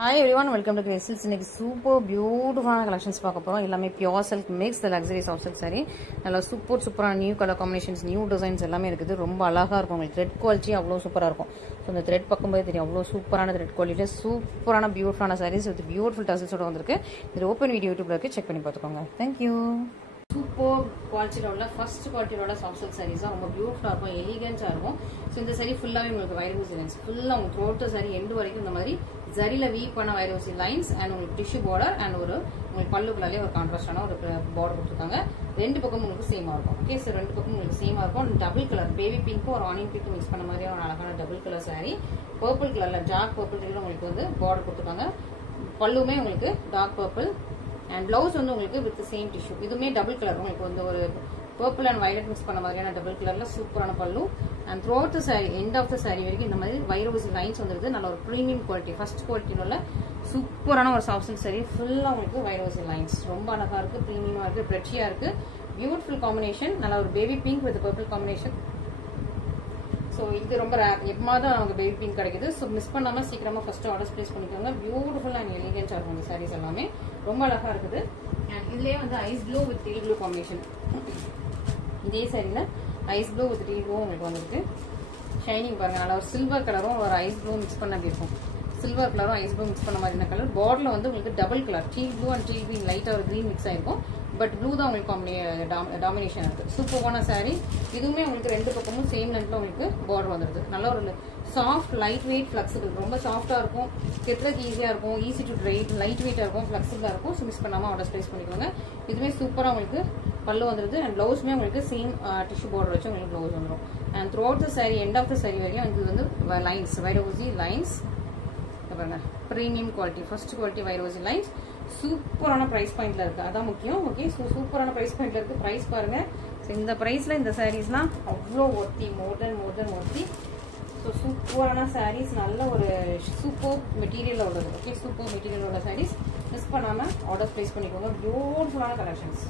Hi everyone, welcome to Grace Silks. இன்னைக்கு super பியூட்டிஃபுல்லான collections பார்க்க போறோம். எல்லாமே pure silk mix luxury soft silk saree. நல்லா சூப்பரான new colour combinations, new designs எல்லாமே இருக்குது. ரொம்ப அழகா இருக்கும். உங்களுக்கு த்ரெட் குவாலிட்டி அவ்வளோ சூப்பரா இருக்கும். ஸோ இந்த த்ரெட் பார்க்கும்போது தெரியும் அவ்வளோ சூப்பரான த்ரெட் குவாலிட்டி, சூப்பரான பியூட்டிஃபுல்லான sarees வித் பியூட்டிஃபுல் டசல்ஸோட வந்திருக்கு. இது ஓப்பன் வீடியோ யூடியூப்ல இருக்கு, செக் பண்ணி பார்த்துக்கோங்க. தேங்க்யூ. சூப்பர் குவாலிட்டியில் உள்ள ஃபர்ஸ்ட் குவாலிட்டியில் உள்ள சாஃப்ட் சில்க் sarees தான் ரொம்ப பியூட்டிஃபுல்லாக இருக்கும், எலிகன்ஸாக இருக்கும். ஸோ இந்த saree ஃபுல்லாகவே உங்களுக்கு வைரூசி லைன்ஸ் ஃபுல்லாக உங்களுக்கு த்ரோட் saree எண்டு வரைக்கும் இந்த மாதிரி ஜரியில் வீவ் பண்ண வைரூசி லைன்ஸ் அண்ட் உங்களுக்கு டிஷ்யூ பார்டர் அண்ட் உங்களுக்கு பல்லுக்குள்ளாலே ஒரு கான்ட்ராஸ்டான ஒரு பார்டர் கொடுத்துருக்காங்க. ரெண்டு பக்கம் உங்களுக்கு சேமாக இருக்கும். ஓகே சார், ரெண்டு பக்கம் உங்களுக்கு சேமாக இருக்கும். டபுள் கலர் பேபி பிங்க்கும் ஒரு ஆனியன் பிங்க்கும் மிக்ஸ் பண்ண மாதிரியான ஒரு அழகான டபுள் கலர் saree. பர்பிள் கலரில் டார்க் பர்பிள் கலர் உங்களுக்கு வந்து பார்டர் கொடுத்துருக்காங்க. பல்லுமே உங்களுக்கு டார்க் பர்பிள் அண்ட் பிளவுஸ் வந்து உங்களுக்கு வித் சேம் டிஷ்யூ. இதுவுமே டபுள் கலர் உங்களுக்கு வந்து ஒரு பர்பிள் அண்ட் வயலட் மிக்ஸ் பண்ண மாதிரியான டபுள் கலர்ல சூப்பரான பல்லு and throat the sari end of the sari வரைக்கும் இந்த மாதிரி வைரோசி லைன்ஸ் வந்துருது. நல்ல ஒரு ப்ரீமியம் குவாலிட்டி, ஃபர்ஸ்ட் குவாலிட்டியில் உள்ள சூப்பரான ஒரு சாஃப்ட் சில்க் சாரி ஃபுல்லாக உங்களுக்கு வைரோசி லைன்ஸ் ரொம்ப அழகா இருக்கு, ப்ரீமியமா இருக்கு, பிரெச்சியா இருக்கு, பியூட்டிஃபுல் காம்பினேஷன். நல்ல ஒரு baby pink with purple combination. So இது ரொம்ப எப்பமா தான் நமக்கு பேபி பிங்க் கிடைக்குது. ஸோ மிஸ் பண்ணாம சீக்கிரமா ஃபர்ஸ்ட் ஆர்டர்ஸ் பிளேஸ் பண்ணிக்கோங்க. பியூட்டிஃபுல் அண்ட் எலிகன்ஸாக இருக்கும் இந்த சாரீஸ் எல்லாமே, ரொம்ப அழகா இருக்குது. அண்ட் இதுலேயே வந்து ice blue with teal blue combination. இதே சாரியில் ice blue with teal blue உங்களுக்கு வந்துருக்கு. ஷைனிங் பாருங்க, நல்லா ஒரு சில்வர் கலரும் ஒரு ஐஸ் ப்ளூ மிக்ஸ் பண்ண அப்படி இருக்கும். சில்வர் கலரும் ஐஸ் ப்ளூ மிக்ஸ் பண்ண மாதிரியான கலர். பார்டர்ல வந்து உங்களுக்கு double colour deal blue and deal green லைட்டா ஒரு கிரீன் மிக்ஸ் ஆயிருக்கும். பட் ப்ளூ தான் உங்களுக்கு டாமினேஷன் இருக்கு. சூப்பரான சாரி. இதுவுமே உங்களுக்கு ரெண்டு பக்கமும் சேம் லென்த்ல உங்களுக்கு பார்டர் வந்துருது. நல்ல ஒரு சாஃப்ட் லைட் வெயிட் ஃபிளெக்சிபிள், ரொம்ப சாஃப்டா இருக்கும், கெட்டுறதுக்கு ஈஸியா இருக்கும், ஈஸி டு ட்ரைட், லைட் வெயிட்டா இருக்கும், ஃபிளெக்சிபிளா இருக்கும். ஸோ மிஸ் பண்ணாம ஆர்டர் பிளேஸ் பண்ணிக்கோங்க. இதுவுமே சூப்பரா உங்களுக்கு பல்லு வந்துருது அண்ட் பிளவுஸ்மே உங்களுக்கு சேம் டிஷ்யூ பார்டர் வச்சு உங்களுக்கு பிளவுஸ் வந்துடும். And throughout the sari end of the sari வரைக்கும் இது வந்து லைன்ஸ் வைரோசி லைன்ஸ் பாருங்க, ப்ரீமியம் குவாலிட்டி, ஃபர்ஸ்ட் குவாலிட்டி வைரோசி லைன்ஸ். சூப்பரான பிரைஸ் பாயிண்ட்ல இருக்கு, அதான் முக்கியம். ஓகே, சூப்பரான பிரைஸ் பாயிண்ட்ல இருக்கு. பிரைஸ் பாருங்க, இந்த பிரைஸ்ல இந்த சாரீஸ்லாம் அவ்வளோ ஒர்த்தி, மோர் தென் ஒர்த்தி. ஸோ சூப்பரான சாரீஸ், நல்ல ஒரு சூப்பர் மெட்டீரியல் உள்ளது. ஓகே, சூப்பர் மெட்டீரியல் உள்ள சாரீஸ் மிஸ் பண்ணாம ஆர்டர் பிளேஸ் பண்ணிக்கோங்க. பியூட்டிஃபுல்லான கலெக்ஷன்ஸ்.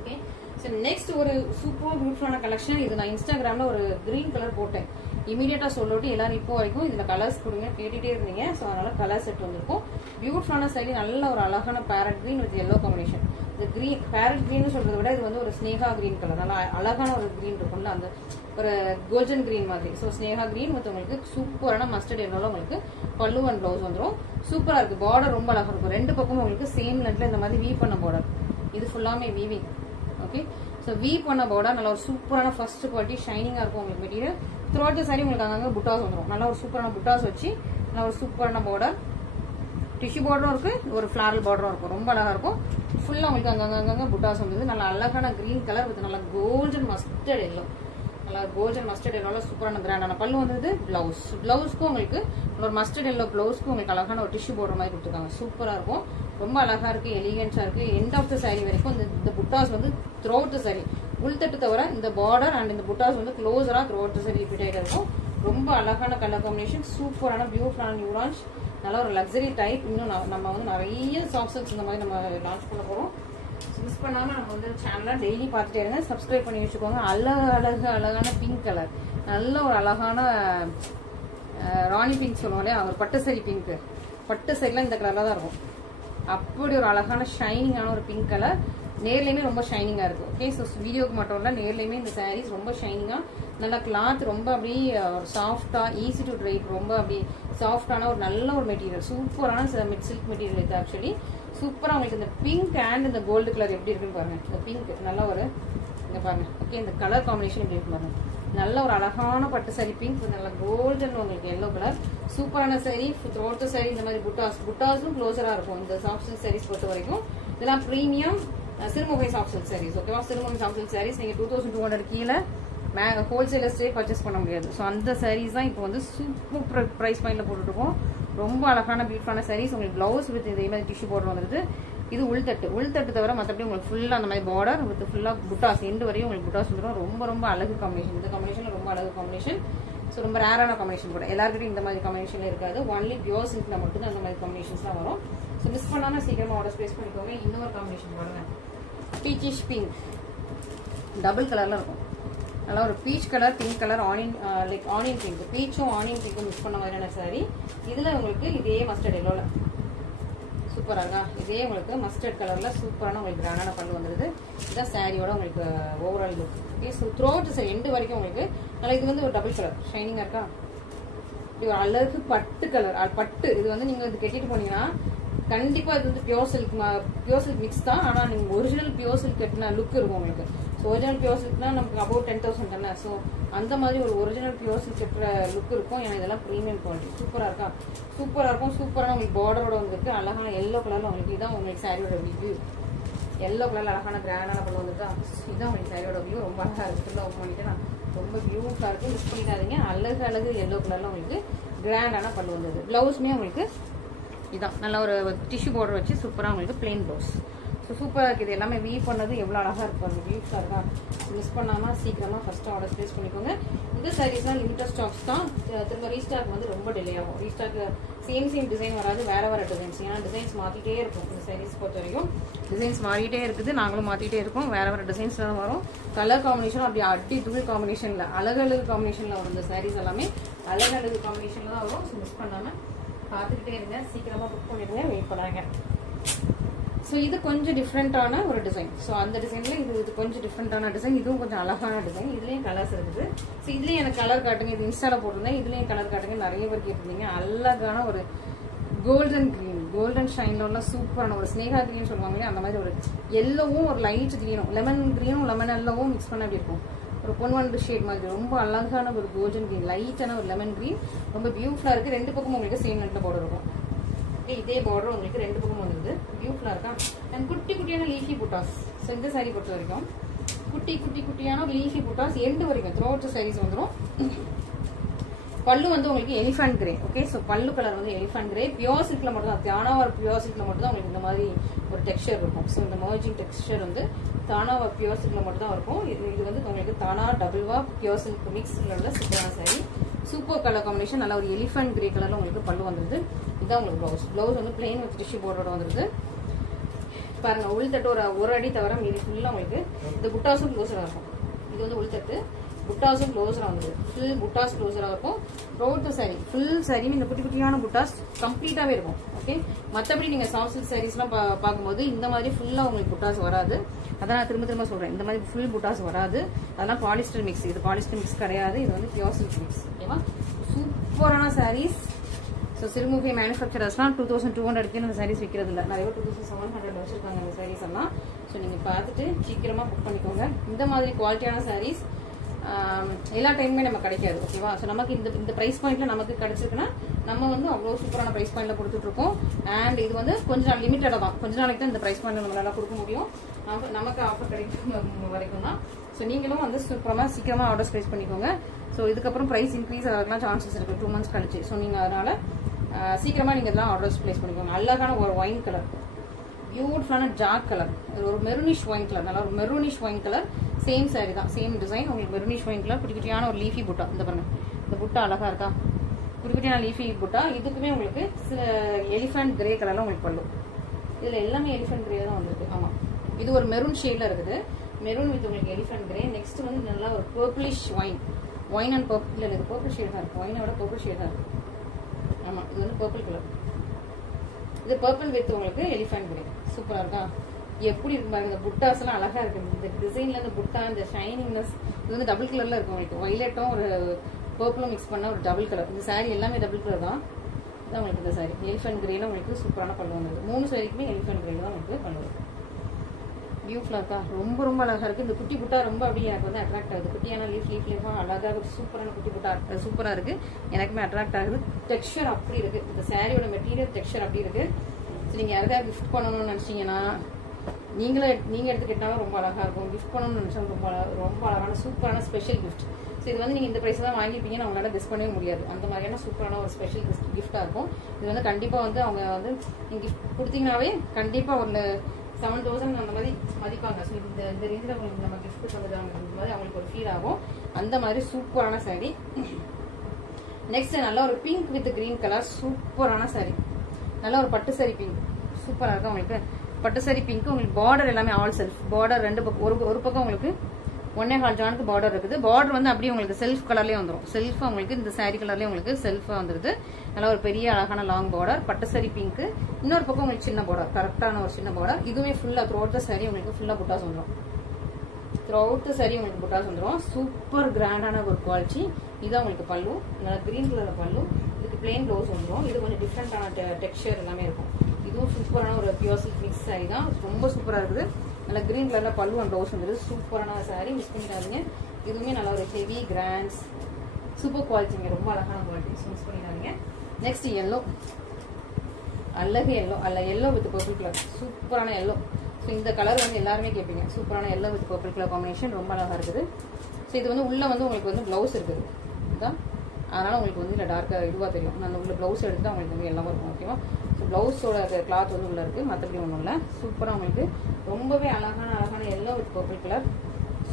ஓகே, ஸோ நெக்ஸ்ட் ஒரு சூப்பர் பியூட்டிஃபுல்லான கலெக்ஷன். இது நான் இன்ஸ்டாகிராம்ல ஒரு கிரீன் கலர் போட்டேன், இமீடியட்டா சொல்லிட்டு எல்லாரும் இப்போ வரைக்கும் இதுல கலர்ஸ் கொடுங்க கேட்டுட்டே இருந்தீங்க. ஸோ அதனால கலர் செட் வந்திருக்கும். பியூட்டிஃபுல்லான சாரி, நல்ல ஒரு அழகான farad green with yellow combination. இந்த கிரீன் பேரட் கிரீன் சொல்றதை விட இது வந்து ஒரு ஸ்னேகா கிரீன் கலர், நல்லா அழகான ஒரு கிரீன் இருக்கும்ல, அந்த ஒரு கோல்டன் கிரீன் மாதிரி. ஸோ ஸ்னேகா கிரீன் வித் உங்களுக்கு சூப்பரான மஸ்டர்ட் எல்லோல உங்களுக்கு பல்லு அண்ட் பிளவுஸ் வந்துடும். சூப்பரா இருக்கு. பார்டர் ரொம்ப அழகா இருக்கும். ரெண்டு பக்கமும் உங்களுக்கு சேம் லென்த்ல இந்த மாதிரி வீவ் பண்ண பார்டர். இது ஃபுல்லாமே வீவிங். ஓகே, ஸோ வீவ் பண்ண பார்டர் நல்ல ஒரு சூப்பரான ஃபர்ஸ்ட் குவாலிட்டி, ஷைனிங்கா இருக்கும் உங்களுக்கு material. Through out the sorry உங்களுக்கு அங்கங்க புட்டாஸ் வந்துடும். நல்ல ஒரு சூப்பரான புட்டாஸ் வச்சு நல்ல ஒரு சூப்பரான பார்டர், டிஷ்யூ பார்டரும் இருக்கு, ஒரு ஃபிளாரல் பார்டரும் இருக்கும், ரொம்ப அழகா இருக்கும். ஃபுல்லா உங்களுக்கு அங்கங்க புட்டாஸ் வந்தது. நல்ல அழகான கிரீன் கலர் வித் நல்ல கோல்டன் மஸ்டர்ட் எல்லோ, நல்லா கோல்டன் மஸ்டர்ட் எல்லோல சூப்பரான கிராண்டான பல்லு வந்தது. பிளவுஸ்க்கும் உங்களுக்கு ஒரு மஸ்டர்ட் எல்லோ பிளவுஸ்க்கும் உங்களுக்கு அழகான ஒரு டிஷ்யூ பார்டர் மாதிரி கொடுத்துருக்காங்க. சூப்பரா இருக்கும், ரொம்ப அழகா இருக்கு, எலிகன்ஸா இருக்கு. எண்ட் ஆஃப் த சாரி வரைக்கும் இந்த புட்டாஸ் வந்து த்ரூ அவுட் த சாரி உள்தட்டு தவிர இந்த பார்டர் அண்ட் இந்த புட்டாஸ் வந்து க்ளோஸரா throughout the sari repeat ஆகிட்டு இருக்கும். ரொம்ப அழகான கலர் காம்பினேஷன், சூப்பரான பியூட்டிஃபுல்லான நியூ லான்ச், நல்ல ஒரு லக்ஸரி டைப். இன்னும் நம்ம வந்து நிறைய சாஃப்ட் சில்க்ஸ் இந்த மாதிரி நம்ம லான்ச் பண்ண போறோம். மிஸ் பண்ணாம நம்ம வந்து சேனலை டெய்லி பார்த்துட்டே இருங்க, சப்ஸ்கிரைப் பண்ணி வச்சுக்கோங்க. அழகான பிங்க் கலர், நல்ல ஒரு அழகான ராணி பிங்க் சொல்லுவோம் இல்லையா, ஒரு பட்டு சரி பிங்க். பட்டு சைட்ல இந்த கலர்ல தான் இருக்கும். அப்படி ஒரு அழகான ஷைனிங்கான ஒரு பிங்க் கலர். நேர்லயுமே ரொம்ப ஷைனிங்கா இருக்கு. ஓகே, ஸோ வீடியோக்கு மட்டும் இல்ல, நேர்லயுமே இந்த சாரீஸ் ரொம்ப ஷைனிங்கா, நல்ல கிளாத் ரொம்ப அப்படி சாஃப்டா, ஈஸி டு ட்ரை, ரொம்ப அப்படி சாஃப்டான ஒரு நல்ல ஒரு மெட்டீரியல், சூப்பரான சில்க் மெட்டீரியல் இது. ஆக்சுவலி சூப்பரா உங்களுக்கு இந்த பிங்க் அண்ட் இந்த கோல்டு கலர் எப்படி இருக்குன்னு பாருங்க. இந்த பிங்க் நல்ல ஒரு இங்க பாருங்க. ஓகே, இந்த கலர் காம்பினேஷன் எப்படி இருக்கு பாருங்க. நல்ல ஒரு அழகான பட்டு சாரி பிங்க், நல்ல கோல்டன் உங்களுக்கு எல்லோ கலர். சூப்பரான sorry. Through out the sorry இந்த மாதிரி புட்டாஸும் க்ளோஸரா இருக்கும் இந்த சாஃப்ட் சில்க் சாரீஸ் பொறுத்த வரைக்கும். இதெல்லாம் premium Sirumugai soft silk saris. ஓகேவா, சிறுமுகை சாஃப்ட் சில்க் சாரீஸ் நீங்க 2200 கீழே ஹோல்சேலர்ஸே பர்ச்சேஸ் பண்ண முடியாது. ஸோ அந்த சாரீஸ் தான் இப்போ வந்து சூப்பர் பிரைஸ் பாயிண்ட்ல போட்டுட்டு இருக்கோம். ரொம்ப அழகான பியூட்டிஃபுல்லான சாரீஸ். உங்களுக்கு பிளவுஸ் வித் இதே மாதிரி டிஷ்யூ பார்டர் வந்துருது. இது உள்தட்டு தவிர மற்றபடி உங்களுக்கு ஃபுல்லா அந்த மாதிரி பார்டர் வித் ஃபுல்லா புட்டாஸ் எண்டு வரையும் உங்களுக்கு புட்டாஸ் வந்துடும். ரொம்ப அழகு காம்பினேஷன். இந்த காம்பினேஷன் ரொம்ப அழகு காம்பினேஷன். ஸோ ரொம்ப ரேரான காம்பினேஷன் கூட, எல்லாருக்கிட்டையும் இந்த மாதிரி காம்பினேஷன்ல இருக்காது. ஒன்லி பியூர் சில்க்ல மட்டும் தான் அந்த மாதிரி காம்பினேஷன்ஸ் தான் வரும். ஸோ மிஸ் பண்ணாம சீக்கிரமா ஆர்டர் பிளேஸ் பண்ணிக்கோங்க. இன்னொரு காம்பினேஷன் பாருங்க, பீச்சிஷ் பிங்க் டபுள் கலர்ல இருக்கும். நல்லா ஒரு peach colour, pink colour, onion like onion pink, பீச்சும் ஆனியன் பிங்க்கும் மிக்ஸ் பண்ண மாதிரியான சாரி. இதுல உங்களுக்கு இதே மஸ்டர்ட் எல்லோல சூப்பரா இருக்கா, இதே உங்களுக்கு மஸ்டர்ட் கலர்ல சூப்பரான உங்களுக்கு கிராண்டான பல்லு வந்துருது. இதுதான் சாரியோட உங்களுக்கு overall look. Through out sorry end வரைக்கும் உங்களுக்கு நல்லா. இது வந்து ஒரு டபுள் கலர் ஷைனிங்கா இருக்கா, இப்படி ஒரு அழகு பட்டு கலர் பட்டு. இது வந்து நீங்க இது கட்டிட்டு போனீங்கன்னா கண்டிப்பா இது வந்து பியோர் சில்க் மிக்ஸ் தான். ஆனா நீங்க ஒரிஜினல் பியோர் சில்க் கட்டின லுக் இருக்கும் உங்களுக்கு. ஸோ ஒரிஜினல் பியோர் சில்க்னா நமக்கு அபவுட் 10,000 தானே. ஸோ அந்த மாதிரி ஒரு ஒரிஜினல் பியோர் சில்க் கட்டுற லுக் இருக்கும். ஏன்னா இதெல்லாம் ப்ரீமியம் குவாலிட்டி. சூப்பரா இருக்கா, சூப்பரா இருக்கும். சூப்பரான உங்களுக்கு பார்டரோட வந்துருக்கு. அழகான எல்லோ கலர்ல உங்களுக்கு இதான் உங்களுக்கு சாரியோட வியூ. எல்லோ கலர்ல அழகான கிராண்டான பல்லு வந்துருக்கா. இதுதான் உங்களுக்கு சாரியோட வியூ. ரொம்ப அழகா இருக்கு. ஓப்பன் பண்ணிட்டேன்னா ரொம்ப பியூட்டிஃபுல்லா இருக்கு. மிஸ் பண்ணிடாதீங்க. அழகு அழகு எல்லோ கலர்ல உங்களுக்கு கிராண்டான பல்லு வந்தது. பிளவுஸ்மே உங்களுக்கு இதான் நல்ல ஒரு டிஷ்யூ பார்டர் வச்சு சூப்பரா உங்களுக்கு பிளெயின் ப்ளவுஸ். ஸோ சூப்பராக இருக்குது. இது எல்லாமே வீவ் பண்ணது எவ்வளோ அழகாக இருக்கும். அந்த வீவ்ஸாக இருக்கா, மிஸ் பண்ணாமல் சீக்கிரமாக ஃபஸ்ட்டு ஆர்டர் ப்ளேஸ் பண்ணிக்கோங்க. இந்த சாரீஸ்லாம் லிமிட்டட் ஸ்டாக்ஸ் தான். திரும்ப ரீஸ்டாக் வந்து ரொம்ப டிலே ஆகும். ரீஸ்டாக் சேம் டிசைன் வராது, வேறு டிசைன்ஸ். ஏன்னா டிசைன்ஸ் மாற்றிட்டே இருக்கும். இந்த சாரீஸ் பொறுத்த வரைக்கும் டிசைன்ஸ் மாறிட்டே இருக்குது. நாங்களும் மாற்றிட்டே இருக்கோம். வேறு டிசைன்ஸில் தான் வரும். கலர் காம்பினேஷன் அப்படி அடி தூள் காம்பினேஷனில் அழகு காம்பினேஷனில் வரும். இந்த சாரீஸ் எல்லாமே அழகு காம்பினேஷனில் தான் வரும். ஸோ மிஸ் பண்ணாமல் பார்த்துக்கிட்டே இருங்க. சீக்கிரமாக புக் பண்ணிடுங்க. வெயிட் பண்ணாங்க. ஸோ இது கொஞ்சம் டிஃப்ரெண்டான ஒரு டிசைன். ஸோ அந்த டிசைன்ல இது கொஞ்சம் டிஃப்ரெண்டான டிசைன். இதுவும் கொஞ்சம் அழகான டிசைன். இதுலேயும் கலர்ஸ் இருக்குது. ஸோ இதுலேயும் எனக்கு கலர் காட்டுங்க. இது இன்ஸ்டால போட்டிருந்தேன். இதுலேயும் கலர் காட்டுங்க. நிறைய பேர் கேட்டிருந்தீங்க. அழகான ஒரு கோல்டன் கிரீன், கோல்டன் ஷைன்ல உள்ள சூப்பரான ஒரு ஸ்னேகா கிரீன் சொல்லுவாங்களே அந்த மாதிரி ஒரு எல்லோவும் ஒரு லைட் கிரீனும் லெமன் கிரீனும் லெமன் எல்லோவும் மிக்ஸ் பண்ண அப்படி இருக்கும். ஒரு பொன்வண்டு ஷேட் மாதிரி ரொம்ப அழகான ஒரு கோல்டன் கிரீன், லைட்டான ஒரு லெமன் கிரீன். ரொம்ப பியூட்டிஃபுல்லா இருக்கு. ரெண்டு பக்கம் உங்களுக்கு சேம் நெட்ல பார்டர் இருக்கும். இதே பார்டர் உங்களுக்கு ரெண்டு பக்கம் வந்துருது. பியூட்டிஃபுல்லா இருக்கா. அண்ட் குட்டி குட்டியான லீஃபி புட்டாஸ். ஸோ இந்த சாரி பொறுத்த வரைக்கும் குட்டியான லீஃபி புட்டாஸ் எண்டு வரைக்கும் த்ரூ அவுட் சாரீஸ் வந்துடும். பல்லு வந்து உங்களுக்கு எலிஃபண்ட் கிரே. ஓகே, ஸோ பல்லு கலர் வந்து எலிஃபண்ட் கிரே. பியோர் சில்க்ல மட்டும் தான், தானாவா பியோர் சில்க்ல மட்டும் தான் உங்களுக்கு இந்த மாதிரி ஒரு டெக்ஸ்சர் இருக்கும். ஸோ இந்த மர்ஜிங் டெக்ஸ்சர் வந்து தானாவா பியோர் சில்க்ல மட்டும் தான் இருக்கும். இது வந்து உங்களுக்கு தானா டபுள்வா பியோர் சில்க் மிக்ஸ்ல உள்ள சூப்பரான சாரி. Super colour combination. நல்லா ஒரு எலிஃபண்ட் கிரே கலர்ல உங்களுக்கு பல்லு வந்துருது. இதான் உங்களுக்கு ப்ளவுஸ். ப்ளவுஸ் வந்து பிளெயின் வித் டிஷ்யூ பார்டரோட வந்துருது. பாருங்க, உள்தட்டு ஒரு அடி தவிர மீதி ஃபுல்லா உங்களுக்கு இந்த புட்டாஸும் க்ளோஸரா இருக்கும். இது வந்து உள்தட்டு புட்டாஸும் க்ளோஸரா வந்துருது. ஃபுல் புட்டாஸ் க்ளோஸரா இருக்கும். ரோட் சாரி ஃபுல் சாரியும் இந்த குட்டி குட்டியான புட்டாஸ் கம்ப்ளீட்டாவே இருக்கும். ஓகே, மற்றபடி நீங்க சாஃப்ட் சில்க் சாரீஸ்லாம் பார்க்கும்போது இந்த மாதிரி ஃபுல்லா உங்களுக்கு புட்டாஸ் வராது. அதான் நான் திரும்ப சொல்றேன். இந்த மாதிரி ஃபுல் புட்டாஸ் வராது. அதெல்லாம் பாலிஸ்டர் மிக்ஸ். இது பாலிஸ்டர் மிக்ஸ் கிடையாது. இது வந்து பியோர் சில்க் மிக்ஸ். ஓகேவா, சூப்பரான சாரீஸ். ஸோ சிறுமுகை மேனுஃபேக்சரர்ஸ்லாம் 2200 இந்த சாரீஸ் விற்கிறது இல்லை. நிறைய 2700 வச்சிருக்காங்க இந்த சாரீஸ் எல்லாம். ஸோ நீங்க பார்த்துட்டு சீக்கிரமா புக் பண்ணிக்கோங்க. இந்த மாதிரி குவாலிட்டியான சாரீஸ் எல்லா டைமுமே நம்ம கிடைக்காது. ஓகேவா, ஸோ நமக்கு இந்த பிரைஸ் பாயிண்ட்ல நமக்கு கிடைச்சிருக்குன்னா நம்ம வந்து அவ்வளோ சூப்பரான பிரைஸ் பாயிண்ட்ல கொடுத்துட்டு இருக்கோம். அண்ட் இது வந்து கொஞ்சம் நாள் லிமிட்டடா தான், கொஞ்ச நாளைக்கு தான் இந்த பிரைஸ் பாயிண்ட்ல நம்மளால கொடுக்க முடியும். நமக்கு ஆஃபர் கிடைக்கும் வரைக்கும் தான். ஸோ நீங்களும் வந்து சீக்கிரமா ஆர்டர்ஸ் பிளேஸ் பண்ணிக்கோங்க. ஸோ இதுக்கப்புறம் பிரைஸ் இன்க்ரீஸ் ஆகிறதுலாம் சான்சஸ் இருக்கு 2 months கழிச்சு. ஸோ நீங்க அதனால சீக்கிரமா நீங்க இதெல்லாம் ஆர்டர்ஸ் பிளேஸ் பண்ணிக்கோங்க. அழகான ஒரு ஒயின் கலர், பியூட்டிஃபுல்லான டார்க் கலர், ஒரு மெரூனிஷ் ஒயின் கலர், நல்லா ஒரு maroonish wine colour. Same sorry தான், சேம் டிசைன். உங்களுக்கு மெரூனிஷ் ஒயின் கலர், குட்டி குட்டியான ஒரு லீஃபி புட்டா. இந்த பாருங்க, இந்த புட்டா அழகா இருக்கா, குட்டி குட்டியான லீஃபி புட்டா. இதுக்குமே உங்களுக்கு சில எலிஃபண்ட் கிரே கலர்ல உங்களுக்கு பல்லு. இதுல எல்லாமே எலிஃபண்ட் கிரே தான் வந்திருக்கு. ஆமா, இது ஒரு மெரூன் ஷேட்ல இருக்குது. மெரூன் வித் உங்களுக்கு எலிஃபண்ட் கிரே. நெக்ஸ்ட் வந்து நல்லா ஒரு பர்பிளிஷ் ஒயின் அண்ட் பர்பிள். இல்ல இது பர்பிள் ஷேட் தான் இருக்கு. ஒயினோட பர்பிள் ஷேட் தான் இருக்கு. ஆமா, இது வந்து பர்பிள் கலர். இது பர்பிள் வித் உங்களுக்கு எலிஃபண்ட் கிரே. சூப்பரா இருக்கா, எப்படி இருக்கு பாருங்க. இந்த புட்டாஸ் எல்லாம் அழகா இருக்கு. இந்த டிசைன்ல இந்த புட்டா, இந்த ஷைனிங்னஸ். இது வந்து டபுள் கலர்ல இருக்கும் உங்களுக்கு. வயலட்டும் ஒரு பர்பிளும் மிக்ஸ் பண்ண ஒரு டபுள் கலர். இந்த சாரி எல்லாமே டபுள் கலர் தான். இதான் உங்களுக்கு இந்த சாரி எலிஃபண்ட் கிரேல உங்களுக்கு சூப்பரான பல்லு வந்தது. 3 சாரிக்குமே எலிஃபண்ட் கிரேல தான் உங்களுக்கு பல்லு. பியூட்டிஃபுல்லா இருக்கா, ரொம்ப ரொம்ப அழகா இருக்கு. இந்த குட்டி புட்டா ரொம்ப அப்படியே எனக்கு வந்து அட்ராக்ட் ஆகுது. குட்டியான லீஃபா அழகா சூப்பரான குட்டி புட்டா சூப்பரா இருக்கு. எனக்குமே அட்ராக்ட் ஆகுது. டெக்ஸ்சர் அப்படி இருக்கு. இந்த சாரியோட மெட்டீரியல் டெக்ஸ்சர் அப்படி இருக்கு. நீங்க யாருக்காவது கிஃப்ட் பண்ணணும்னு நினைச்சீங்கன்னா நீங்க எடுத்துக்கிட்டாலும் ரொம்ப அழகா இருக்கும். கிஃப்ட் பண்ணணும்னு நினைச்சா ரொம்ப அழகான சூப்பரான ஸ்பெஷல் கிஃப்ட். ஸோ இது வந்து நீங்க இந்த பிரைஸ் தான் வாங்கிப்பீங்கன்னு அவங்களால கெஸ் பண்ணவே முடியாது. அந்த மாதிரியான சூப்பரான ஒரு ஸ்பெஷல் கிஃப்டா இருக்கும். இது வந்து கண்டிப்பா வந்து அவங்க வந்து நீங்க கிஃப்ட் கொடுத்தீங்கன்னாவே கண்டிப்பா ஒரு 7,000 அந்த மாதிரி மதிப்பாங்க. ஸோ இந்த ரேஞ்சில் அவங்களுக்கு நம்ம கிஃப்ட் பண்ணுறாங்க இந்த மாதிரி அவங்களுக்கு ஒரு ஃபீல் ஆகும். அந்த மாதிரி சூப்பரான சாரி. நெக்ஸ்ட் நல்லா ஒரு பிங்க் வித் கிரீன் கலர் சூப்பரான சாரி. நல்லா ஒரு பட்டு சாரி பிங்க் சூப்பரா இருக்கும் உங்களுக்கு. பட்டு சாரி பிங்க் உங்களுக்கு பார்டர் எல்லாமே ஆல் செல்ஃப் பார்டர். ரெண்டு பக்கம் ஒரு பக்கம் உங்களுக்கு 1.25 ஜானுக்கு பார்டர் இருக்குது. பார்டர் வந்து அப்படியே உங்களுக்கு செல்ஃப் கலர்லேயே வந்துடும். செல்ஃபாக உங்களுக்கு இந்த சாரீ கலர்லேயே உங்களுக்கு செல்ஃபாக வந்துடுது. நல்லா ஒரு பெரிய அழகான லாங் பார்டர், பட்டு சாரி பிங்க். இன்னொரு பக்கம் உங்களுக்கு சின்ன பார்டர், கரெக்டான ஒரு சின்ன பார்டர். இதுவுமே ஃபுல்லாக த்ரூ அவுட் த சாரி உங்களுக்கு ஃபுல்லாக புட்டாஸ் வந்துடும். த்ரூ அவுட் த சாரி உங்களுக்கு புட்டாஸ் வந்துடும். சூப்பர் கிராண்டான ஒரு குவாலிட்டி. இதுதான் உங்களுக்கு பல்லு, நல்லா கிரீன் கலர் பல்லு. இதுக்கு பிளெயின் ப்ளவுஸ் வந்துடும். இது கொஞ்சம் டிஃப்ரெண்டான டெக்ஸ்சர் எல்லாமே இருக்கும். இதுவும் சூப்பரான ஒரு பியூர் சில்க் மிக்ஸ் சாரி தான். ரொம்ப சூப்பராக இருக்குது. நல்லா கிரீன் கலர்ல பல்லு அண்ட் ப்ளவுஸ் வந்துருது. சூப்பரான சாரி, மிஸ் பண்ணிடாதீங்க. இதுவுமே நல்லா ஒரு ஹெவி கிராண்ட்ஸ் சூப்பர் குவாலிட்டிங்க, ரொம்ப அழகான குவாலிட்டி, மிஸ் பண்ணிடாதீங்க. நெக்ஸ்ட் எல்லோ, அழகு yellow, yellow with purple colour, சூப்பரான எல்லோ. ஸோ இந்த கலர் வந்து எல்லாருமே கேட்பீங்க. சூப்பரான yellow with purple colour combination ரொம்ப அழகா இருக்குது. ஸோ இது வந்து உள்ள வந்து உங்களுக்கு வந்து ப்ளவுஸ் இருக்குது இதுதான், அதனால உங்களுக்கு வந்து இல்லை டார்க்காக இதுவாக தெரியும். நான் உள்ள ப்ளவுஸ் எடுத்து தான் உங்களுக்கு வந்து எல்லாமே இருக்கும். ஓகேவா? ஸோ ப்ளவுஸோட கிளாத் வந்து உள்ள இருக்குது, மற்றபடி ஒன்றும் இல்லை. சூப்பராக உங்களுக்கு ரொம்பவே அழகான எல்லோ வித் பர்பிள் கலர்.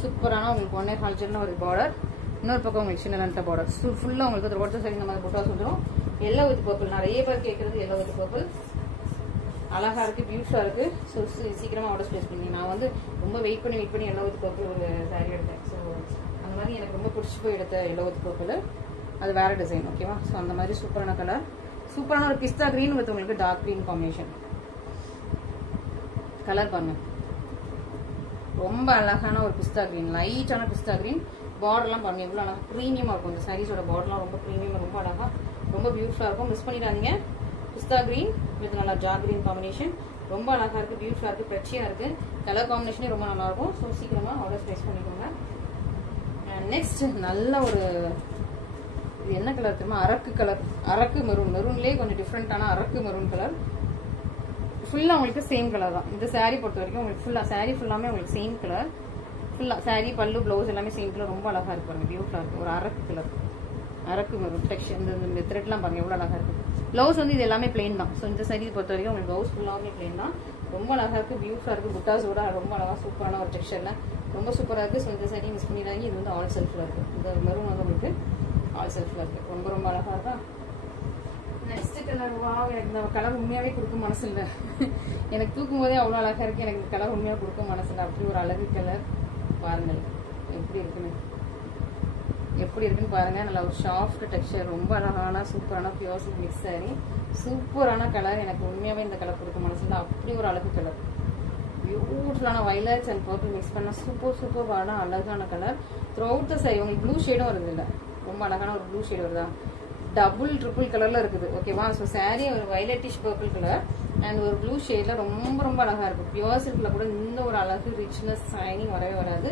சூப்பரான உங்களுக்கு 1.25 ஜான் ஒரு பார்டர், இன்னொரு பக்கம் உங்களுக்கு சின்ன லென்த் பார்டர். ஃபுல்லாக உங்களுக்கு ஒரு ஒருத்தர் சரி இந்த மாதிரி புட்டாஸ் வந்துடும். எல்லோ வித் பர்பிள் நிறைய பேர் கேட்குறது எல்லோ வித் பர்பிள். அழகா இருக்கு, பியூட்டிஃபுல்லா இருக்கு. ஸோ சீக்கிரமா ஆர்டர் பிளேஸ் பண்ணி. நான் வந்து ரொம்ப வெயிட் பண்ணி எல்லோ வித் பர்பிள் ஒரு சாரி எடுத்தேன். ஸோ அந்த மாதிரி எனக்கு ரொம்ப பிடிச்சி போய் எடுத்த எல்லோ வித் பர்பிள். அது வேற டிசைன். ஓகேவா? ஸோ அந்த மாதிரி சூப்பரான கலர், சூப்பரான ஒரு பிஸ்தா கிரீன் வித் உங்களுக்கு டார்க் கிரீன் காம்பினேஷன். கலர் பாருங்க, ரொம்ப அழகான ஒரு பிஸ்தா கிரீன், லைட்டான பிஸ்தா கிரீன். பார்டர்லாம் பாருங்க எவ்வளோ அழகா ப்ரீமியமா இருக்கும். இந்த சாரீஸோட பார்டர்லாம் ரொம்ப ப்ரீமியமா, ரொம்ப அழகா, ரொம்ப பியூட்டிஃபுல்லா இருக்கும். மிஸ் பண்ணிடாதீங்க. பிஸ்தா கிரீன் வித் நல்லா டார்க் கிரீன் காம்பினேஷன், ரொம்ப அழகா இருக்கு, பியூட்டிஃபுல்லா இருக்கு, பிரச்சியா இருக்கு. கலர் காம்பினேஷனே ரொம்ப நல்லா இருக்கும். ஸோ சீக்கிரமா ஆர்டர் பிளேஸ் பண்ணிக்கோங்க. நெக்ஸ்ட் நல்ல ஒரு, இது என்ன கலர் தெரியுமா? அரக்கு கலர், அரக்கு மெரூன். மெரூன்லேயே கொஞ்சம் டிஃப்ரெண்டான அரக்கு மெரூன் கலர். ஃபுல்லாக உங்களுக்கு சேம் கலர் தான். இந்த சாரீ பொறுத்த வரைக்கும் உங்களுக்கு ஃபுல்லாக சாரீ ஃபுல்லாமே உங்களுக்கு சேம் கலர். ஃபுல்லாக சாரீ பல்லு ப்ளவுஸ் எல்லாமே சேம் கலர், ரொம்ப அழகாக இருக்கு பாருங்க, பியூட்டிஃபுல்லாக இருக்கு. ஒரு அரக்கு கலர், அரக்கு மெரூன் டெக்ஸ்சர். இந்த த்ரெட்லாம் பாருங்க எவ்வளோ அழகாக இருக்கு. ப்ளவுஸ் வந்து இது எல்லாமே பிளெயின் தான். ஸோ இந்த சாரீ பொறுத்த வரைக்கும் உங்களுக்கு ப்ளவுஸ் ஃபுல்லாமே பிளெயின் தான். ரொம்ப அழகாக இருக்கு, பியூட்டிஃபுல்லாக இருக்கு. புட்டாஸோட ரொம்ப அழகாக சூப்பரான ஒரு டெக்ஸ்சர்ல ரொம்ப சூப்பராக இருக்கு. ஸோ இந்த சாரீ மிஸ் பண்ணிடாதீங்க. இது வந்து ஆல் செல்ஃபில் இருக்கு. இந்த மெரூன் வந்து உங்களுக்கு ஆல் செல்ஃபில் இருக்கு. ரொம்ப அழகாக இருக்கா? நெக்ஸ்ட் கலர், வா, எனக்கு இந்த கலர் உண்மையாவே கொடுக்க மனசு இல்லை. எனக்கு தூக்கும் போதே அவ்வளோ அழகா இருக்கு. எனக்கு இந்த கலர் உண்மையாக கொடுக்க மனசு இல்லை. அப்படி ஒரு அழகு கலர் பாருங்கள் எப்படி இருக்குன்னு பாருங்க. நல்லா ஒரு சாஃப்ட் டெக்ஸ்சர், ரொம்ப அழகான சூப்பரான பியூர் சில்க் மிக்ஸ் சாரி. சூப்பரான கலர். எனக்கு உண்மையாவே இந்த கலர் கொடுக்க மனசு இல்லை. அப்படி ஒரு அழகு கலர், பியூட்டிஃபுல்லான வயலட்ஸ் அண்ட் பர்பிள் மிக்ஸ் பண்ண சூப்பரான அழகான colour. Through out the sorry உங்களுக்கு ப்ளூ ஷேடும் வருது இல்லை, ரொம்ப அழகான ஒரு ப்ளூ ஷேடு வருதா, டபுள் ட்ரிபிள் கலர்ல இருக்குது. ஓகேவா? ஸோ சாரி ஒரு வயலட்டிஷ் பர்பிள் கலர் அண்ட் ஒரு ப்ளூ ஷேட்ல ரொம்ப அழகா இருக்கு. பியூர் சில்க்ல கூட இந்த ஒரு அழகு ரிச்னஸ் ஷைனிங் வரவே வராது.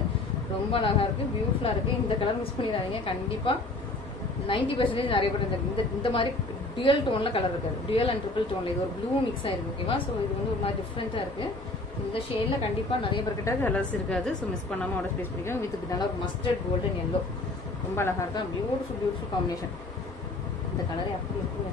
ரொம்ப அழகா இருக்கு, பியூட்டிஃபுல்லா இருக்கு. இந்த கலர் மிஸ் பண்ணிடாதீங்க. கண்டிப்பா 90% நிறைய பேர் இந்த மாதிரி டியூயல் டோன்ல கலர் இருக்காது. டியூயல் அண்ட் ட்ரிபிள் டோன்ல இது ஒரு ப்ளூ மிக்ஸ் ஆயிருக்கு. ஓகேவா? ஸோ இது வந்து ஒரு மாதிரி டிஃப்ரெண்டா இருக்கு. இந்த ஷேட்ல கண்டிப்பா நிறைய பேர்கிட்ட கலர்ஸ் இருக்காது. ஸோ மிஸ் பண்ணாம ஆர்டர் பிளேஸ் பண்ணிக்கணும். வித் நல்லா ஒரு மஸ்டர்ட் கோல்டன் எல்லோ, ரொம்ப அழகா இருக்கா, பியூட்டிஃபுல் காம்பினேஷன். இந்த கலரே அப்படி இருக்குங்க.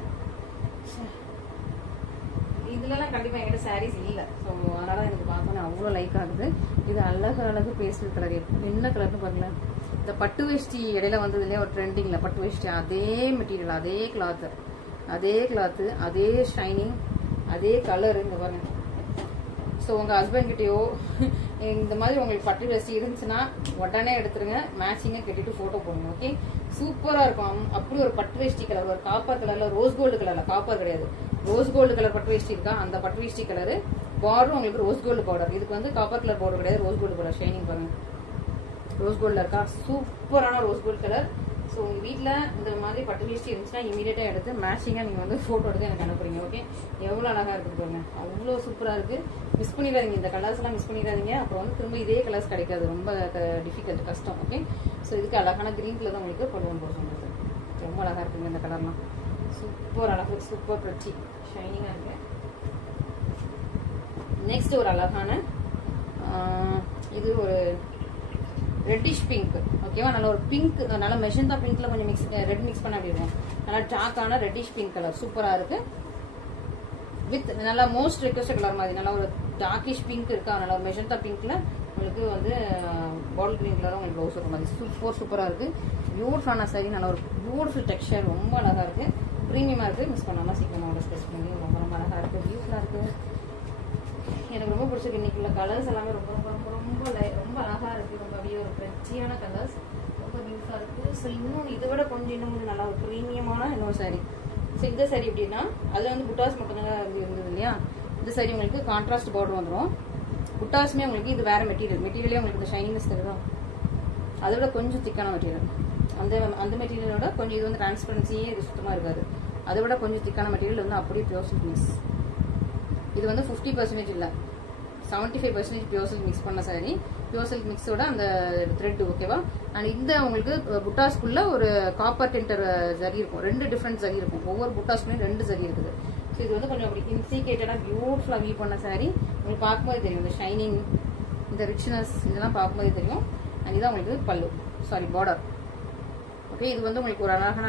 இதுலலாம் கண்டிப்பா என்கிட்ட சாரீஸ் இல்லை. ஸோ அதனால எனக்கு பார்த்தோன்னே அவ்வளோ லைக் ஆகுது. இது அழகு பேஸ்டல் கலர். என்ன கலர்னு பாருங்களேன். இந்த பட்டு வேஷ்டி இடையில வந்தது இல்லையா ஒரு ட்ரெண்டிங்ல, பட்டு வேஷ்டி அதே மெட்டீரியல், அதே கிளாத்து, அதே ஷைனிங், அதே கலர். இங்க பாருங்க. ஸோ உங்க ஹஸ்பண்ட் கிட்டயோ இந்த மாதிரி உங்களுக்கு பட்டு வேஷ்டி இருந்துச்சுன்னா உடனே எடுத்துருங்க, மேட்சிங்கா கட்டிட்டு போட்டோ போடுங்க. ஓகே, சூப்பரா இருக்கும். அப்படி ஒரு பட்டு வேஷ்டி கலர், ஒரு காப்பர் கலர்ல, ரோஸ் கோல்டு கலர்ல, காப்பர் கிடையாது, ரோஸ் கோல்டு கலர் பட்டு வேஷ்டி இருக்கா, அந்த பட்டு வேஷ்டி கலர் பார்டர் உங்களுக்கு ரோஸ் கோல்டு பார்டர். இதுக்கு வந்து காப்பர் கலர் பார்டர் கிடையாது, ரோஸ் கோல்டு பார்டர். ஷைனிங் பாருங்க, ரோஸ் கோல்ட்ல இருக்கா, சூப்பரான ரோஸ் கோல்டு கலர். ஸோ உங்க வீட்டில் இந்த மாதிரி பட்டு வேஷ்டி இருந்துச்சுன்னா இமீடியட்டா எடுத்து மேட்சிங்கா நீங்க வந்து போட்டோ எடுத்து எனக்கு அனுப்புறீங்க. ஓகே, எவ்வளவு அழகா இருக்கு பாருங்க, அவ்வளோ சூப்பரா இருக்கு. மிஸ் பண்ணிடாதீங்க, இந்த கலர்ஸ் எல்லாம் மிஸ் பண்ணிடாதீங்க. அப்புறம் வந்து திரும்ப இதே கலர்ஸ் கிடைக்காது, ரொம்ப டிஃபிகல்ட், கஷ்டம். ஓகே, ஸோ இதுக்கு அழகான கிரீன் கலர் தான் உங்களுக்கு கொண்டு போடுறது. ரொம்ப அழகா இருக்குங்க இந்த கலர்லாம், சூப்பர் அழகு, சூப்பர் பிரச்சி, ஷைனிங்கா இருக்கு. நெக்ஸ்ட் ஒரு அழகான இது ஒரு ரெட்டிஷ் பிங்க். ஓகேவா? நல்ல ஒரு பிங்க், நல்ல மெஜந்தா பிங்க்ல கொஞ்சம் ரெட் மிக்ஸ் பண்ண அப்படி இருக்கும். நல்லா டார்க்கான ரெட்டிஷ் பிங்க் கலர் சூப்பரா இருக்கு. வித் நல்லா மோஸ்ட் ரெக்வஸ்ட் கலர் மாதிரி நல்ல ஒரு டார்க்கிஷ் பிங்க் இருக்கா, நல்ல ஒரு மெஜந்தா பிங்க்ல உங்களுக்கு வந்து பாட்டில் கிரீன் கலரும் உங்களுக்கு ப்ளவுஸ் வர மாதிரி சூப்பரா இருக்கு. பியூட்டிஃபுல்லான சாரி, நல்ல ஒரு பியூட்டிஃபுல் டெக்ஸ்சர், ரொம்ப அழகா இருக்கு, ப்ரீமியமா இருக்கு. மிஸ் பண்ணாம சீக்கிரமா ஸ்பெஸ் பண்ணி ரொம்ப அழகா இருக்கு, பியூட்டிஃபுல்லா இருக்கு. எனக்கு ரொம்ப பிடிச்சிருக்கு. இன்னைக்கு உள்ள கலர்ஸ் எல்லாமே ரொம்ப ரொம்ப ரொம்ப ரொம்ப ரொம்ப அழகா இருக்கு. ரொம்ப அப்படியே ஒரு பிரச்சியான கலர்ஸ், ரொம்ப பியூட்டிஃபுல்லா இருக்கு. ஸோ இன்னும் இதை விட இன்னும் நல்லா ஒரு ப்ரீமியமான இன்னொரு சாரி. ஸோ இந்த சாரி எப்படின்னா அதில் வந்து புட்டாஸ் மட்டும்தாங்க இருந்தது இல்லையா. இந்த சாரி உங்களுக்கு கான்ட்ராஸ்ட் பார்டர் வந்துடும். புட்டாஸுமே உங்களுக்கு இது வேற மெட்டீரியலே உங்களுக்கு இந்த ஷைனிங்னஸ் தெரியும். அதை விட கொஞ்சம் திக்கான மெட்டீரியல். அந்த மெட்டீரியலோட கொஞ்சம் இது வந்து டிரான்ஸ்பரன்சியே இது சுத்தமாக இருக்காது. அதை விட கொஞ்சம் திக்கான மெட்டீரியல் வந்து அப்படியே பியூர் சில்க் மிக்ஸ். இது வந்து 50% இல்லை, 75% பியூர் சில்க் மிக்ஸ் பண்ண சாரி. பியூர் சில்க் மிக்ஸோட அந்த த்ரெட் ஓகேவா. அண்ட் இந்த உங்களுக்கு புட்டாஸ்குள்ள ஒரு காப்பர் டென்டர் ஜரி இருக்கும். 2 டிஃப்ரெண்ட் ஜரி இருக்கும். ஒவ்வொரு புட்டாஸ்குள்ளேயும் 2 ஜரி இருக்குது. ஸோ இது வந்து கொஞ்சம் அப்படி இன்சிகேட்டடாக பியூட்டிஃபுல்லாக வீவ் பண்ண சாரி. உங்களுக்கு பார்க்கும்போது தெரியும் இந்த ஷைனிங், இந்த ரிச்னஸ் இதெல்லாம் பார்க்கும்போது தெரியும். அண்ட் இதான் உங்களுக்கு பல்லு, சாரி பார்டர். ஓகே, இது வந்து உங்களுக்கு ஒரு அழகான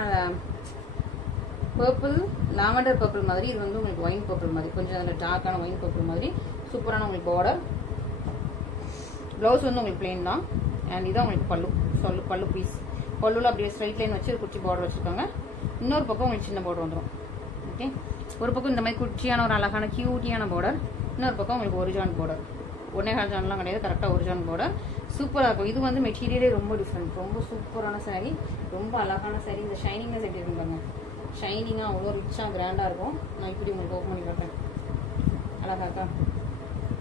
பர்பிள், லாவெண்டர் பர்பிள் மாதிரி. இது வந்து உங்களுக்கு ஒயின் பர்பிள் மாதிரி, கொஞ்சம் அதில் டார்க்கான ஒயின் பர்பிள் மாதிரி சூப்பரான உங்களுக்கு பார்டர். ப்ளவுஸ் வந்து உங்களுக்கு பிளெயின் தான். அண்ட் இதான் உங்களுக்கு பல்லு பீஸ். பல்லுல அப்படியே ஸ்ட்ரைட் லைன் வச்சு குச்சி பார்டர் வச்சுருக்காங்க. இன்னொரு பக்கம் உங்களுக்கு சின்ன பார்டர் வந்துடும். ஓகே, ஒரு பக்கம் இந்த மாதிரி குச்சியான ஒரு அழகான கியூட்டியான பார்டர், இன்னொரு பக்கம் உங்களுக்கு ஒரு ஜான் பார்டர். 1.5 ஜான்லாம் கிடையாது, கரெக்டாக ஒரு ஜான் பார்டர். சூப்பராக இருக்கும். இது வந்து மெட்டீரியலே ரொம்ப டிஃப்ரெண்ட், ரொம்ப சூப்பரான சாரீ, ரொம்ப அழகான சாரீ. இந்த ஷைனிங்னஸ் எப்படி இருக்கும் பாருங்க, ஷைனிங்காக அவ்வளோ ரிச்சாக கிராண்டாக இருக்கும். நான் இப்படி உங்களுக்கு ஓப்பன் பண்ணி காட்டுறேன். அழகாக்கா,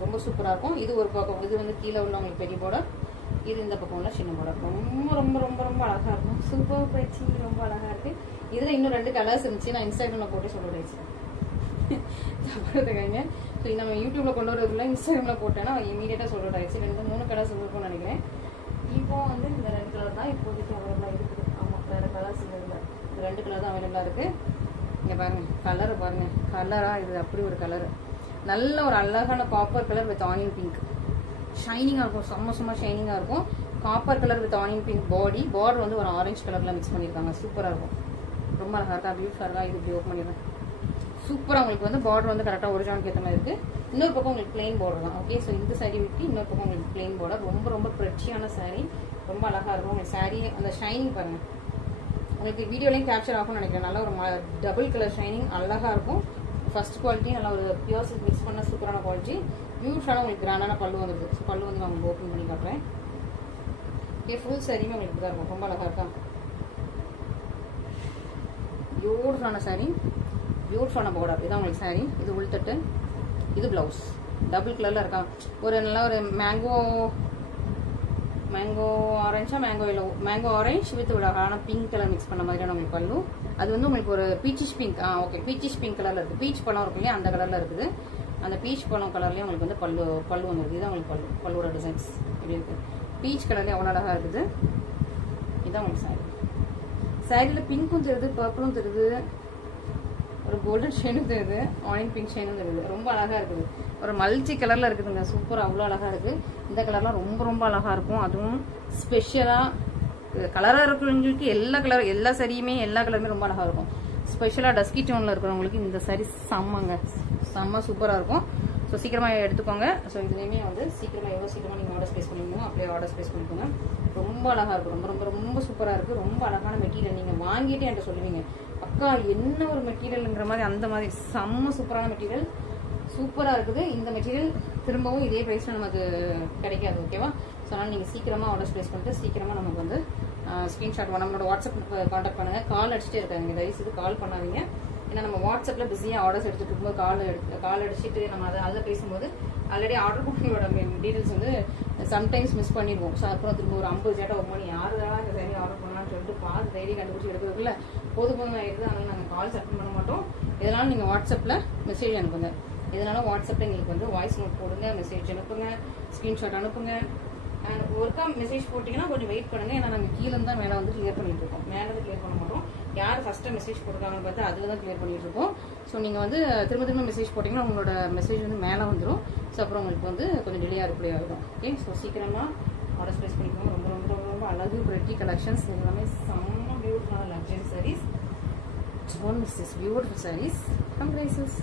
ரொம்ப சூப்பராக இருக்கும். இது ஒரு பக்கம், இது வந்து கீழே உள்ள உங்களுக்கு பெரிய பார்டர், இது இந்த பக்கம் உள்ள சின்ன பார்டர். ரொம்ப ரொம்ப ரொம்ப ரொம்ப அழகாக இருக்கும். சூப்பர் பிரச்சி, ரொம்ப அழகாக இருக்குது. இதில் இன்னும் 2 கலர்ஸ் இருந்துச்சு. நான் இன்ஸ்டாகிராமில் போட்டு சொல்லிடுச்சு தப்பாதுக்காங்க. ஸோ நம்ம யூடியூப்பில் கொண்டு வரதுல இன்ஸ்டாகிராமில் போட்டேன்னா இமீடியட்டாக சொல்லிட்டாச்சு. 2-3 கலர்ஸ் இருக்கும்னு நினைக்கிறேன். இப்போ வந்து இந்த 2 கலர் தான் இப்போதைக்கு அவைலபிளாக இருக்குது. ஆமாம், வேறு கலர்ஸ் இல்லை, இந்த 2 கலர் தான் அவைலபிளாக இருக்குது. இங்கே பாருங்கள், கலரை பாருங்கள், கலராக இது அப்படி ஒரு கலர். நல்ல ஒரு அழகான copper colour with onion pink. ஷைனிங்காக இருக்கும், செம்ம ஷைனிங்காக இருக்கும். Copper colour with onion pink border வந்து ஒரு ஆரஞ்சு கலரில் மிக்ஸ் பண்ணியிருக்காங்க. சூப்பராக இருக்கும், ரொம்ப அழகாக இருக்கா, பியூட்டிஃபுல்லாக இருக்கா. இது இப்படி ஓப்பன் பண்ணிடுறேன். சூப்பராக உங்களுக்கு வந்து பார்டர் வந்து கரெக்டாக ஒரு ஜானுக்கு ஏற்ற மாதிரி இருக்குது. இன்னொரு பக்கம் உங்களுக்கு பிளெயின் பார்டர் தான். ஓகே, ஸோ இந்த சாரீ விட்டு இன்னொரு பக்கம் உங்களுக்கு பிளெயின் பார்டர். ரொம்ப ரொம்ப பிரச்சியான சாரீ, ரொம்ப அழகாக இருக்கும். உங்களுக்கு சாரீ அந்த ஷைனிங் பாருங்கள், உங்களுக்கு வீடியோலையும் கேப்சர் ஆகும்னு நினைக்கிறேன். நல்லா ஒரு டபுள் கலர் ஷைனிங் அழகாக இருக்கும். ஃபர்ஸ்ட் குவாலிட்டி நல்லா ஒரு பியூர் சில்க் மிக்ஸ் பண்ண சூப்பரான குவாலிட்டி. பியூட்டிஃபுல்லான உங்களுக்கு கிராண்டான பல்லு வந்துருக்கு. ஸோ பல்லு வந்து நான் உங்களுக்கு ஓப்பன் பண்ணி காட்டுறேன். ஓகே, ஃபுல் சாரியுமே உங்களுக்கு தான் இருக்கும். ரொம்ப அழகாக இருக்கா, பியூட்டிஃபுல்லான சாரீ, பியூட்டிஃபுல்லான பார்டர். இதான் உங்களுக்கு சாரீ. இது உள்தட்டு, இது பிளவுஸ். டபுள் கலரில் இருக்கா, ஒரு நல்லா ஒரு மேங்கோ ஆரஞ்சா, மேங்கோ ஆரஞ்ச் வித் ஒரு அழகான பிங்க் கலர் மிக்ஸ் பண்ண மாதிரியான உங்களுக்கு பல்லு. அது வந்து உங்களுக்கு ஒரு peachish pink. Okay, peachish pink கலரில் இருக்குது. பீச் பழம் இருக்கும் இல்லையா, அந்த கலரில் இருக்குது. அந்த பீச் பழம் கலர்லேயே உங்களுக்கு வந்து பல்லு வந்துருக்கு. இதுதான் உங்களுக்கு பல்லுவோட டிசைன்ஸ் இப்படி இருக்குது. பீச் கலர்லேயே அவ்வளோ அழகாக இருக்குது. இதுதான் உங்களுக்கு சாரீ. சாரியில் பிங்க்கும் தெரியுது, பர்பிளும் தெரியுது, ஒரு கோல்டன் ஷேனும் தெரியுது, ஆனியன் பிங்க் ஷேனும் தெரியுது. ரொம்ப அழகாக இருக்குது. ஒரு மல்டி கலரில் இருக்குதுங்க. சூப்பராக அவ்வளோ அழகாக இருக்குது. இந்த கலர்லாம் ரொம்ப ரொம்ப அழகாக இருக்கும். அதுவும் ஸ்பெஷலாக கலராக இருக்கிறவங்களுக்கு எல்லா சாரியுமே எல்லா கலருமே ரொம்ப அழகாக இருக்கும். ஸ்பெஷலாக டஸ்கி டோனில் இருக்கிறவங்களுக்கு இந்த சாரி செம்ம சூப்பராக இருக்கும். ஸோ சீக்கிரமாக எடுத்துக்கோங்க. ஸோ இதுலேயுமே வந்து எவ்வளோ சீக்கிரமாக நீங்கள் ஆர்டர் ஸ்பேஸ் பண்ணிக்கோங்க, அப்படியே ஆர்டர் ஸ்பேஸ் பண்ணிக்கோங்க. ரொம்ப அழகாக இருக்கும். ரொம்ப ரொம்ப ரொம்ப சூப்பராக இருக்குது. ரொம்ப அழகான மெட்டீரியல். நீங்கள் வாங்கிட்டு என்கிட்ட சொல்லுவீங்க, அக்கா என்ன ஒரு மெட்டீரியலுங்கிற மாதிரி. அந்த மாதிரி செம்ம சூப்பரான மெட்டீரியல், சூப்பராக இருக்குது. இந்த மெட்டீரியல் திரும்பவும் இதே ப்ரைஸில் நமக்கு கிடைக்காது. ஓகேவா? ஸோ அதனால் நீங்கள் சீக்கிரமாக ஆர்டர் ப்ளேஸ் பண்ணிட்டு சீக்கிரமாக நமக்கு வந்து ஸ்க்ரீன்ஷாட் நம்மளோட வாட்ஸ்அப் காண்டாக்ட் பண்ணுங்கள். கால் அடிச்சுட்டே இருக்காங்க, தயவுசெய்து கால் பண்ணாதீங்க. ஏன்னா நம்ம வாட்ஸ்அப்பில் பிஸியாக ஆர்டர்ஸ் எடுத்துகிட்டு இருக்கும்போது கால் அடிச்சுட்டு நம்ம அதில் பேசும்போது ஆல்ரெடி ஆர்டர் பண்ணோட டீட்டெயில்ஸ் வந்து சம்டைம்ஸ் மிஸ் பண்ணிடுவோம். ஸோ அப்புறம் திரும்ப ஒரு 50 சேட்டை ஒரு மணி யார் தான் இந்த சரி ஆர்டர் பண்ணலான்னு சொல்லிட்டு பார்த்து தைரியம் கண்டுபிடிச்சி எடுக்கிறதுக்குள்ள போதும் ஆயிடுது. அதனால் நாங்கள் கால்ஸ் அட்டன் பண்ண மாட்டோம். இதனால நீங்கள் வாட்ஸ்அப்பில் மெசேஜ் அனுப்புங்க. இதனால வாட்ஸ்அப்பில் எங்களுக்கு வந்து வாய்ஸ் நோட் போடுங்க, மெசேஜ் அனுப்புங்க, ஸ்க்ரீன்ஷாட் அனுப்புங்க. அண்ட் ஒருக்கா மெசேஜ் போட்டிங்கன்னா கொஞ்சம் வெயிட் பண்ணுங்கள். ஏன்னா நாங்கள் கீழே தான் மேலே வந்து கிளியர் பண்ணிட்டு இருக்கோம். மேலே வந்து கிளியர் பண்ண மாட்டோம். யார் ஃபஸ்ட்டு மெசேஜ் போட்டுருக்காங்கன்னு பார்த்து அதில் தான் கிளியர் பண்ணிட்டு இருக்கோம். ஸோ நீங்கள் வந்து திரும்ப மெசேஜ் போட்டிங்கன்னா உங்களோட மெசேஜ் வந்து மேலே வந்துடும். ஸோ அப்புறம் உங்களுக்கு வந்து கொஞ்சம் டிலேயாக ரிப்ளை ஆகிடும். ஓகே, ஸோ சீக்கிரமாக ஆர்டர் ப்ளேஸ் பண்ணிக்கோங்க. ரொம்ப ரொம்ப ரொம்ப ரொம்ப அழகு பிரெட்டி கலெக்ஷன்ஸ் எல்லாமே செம்ம பியூட்டிஃபுல்லான luxury saris. Don't miss this beautiful sarees from Graces.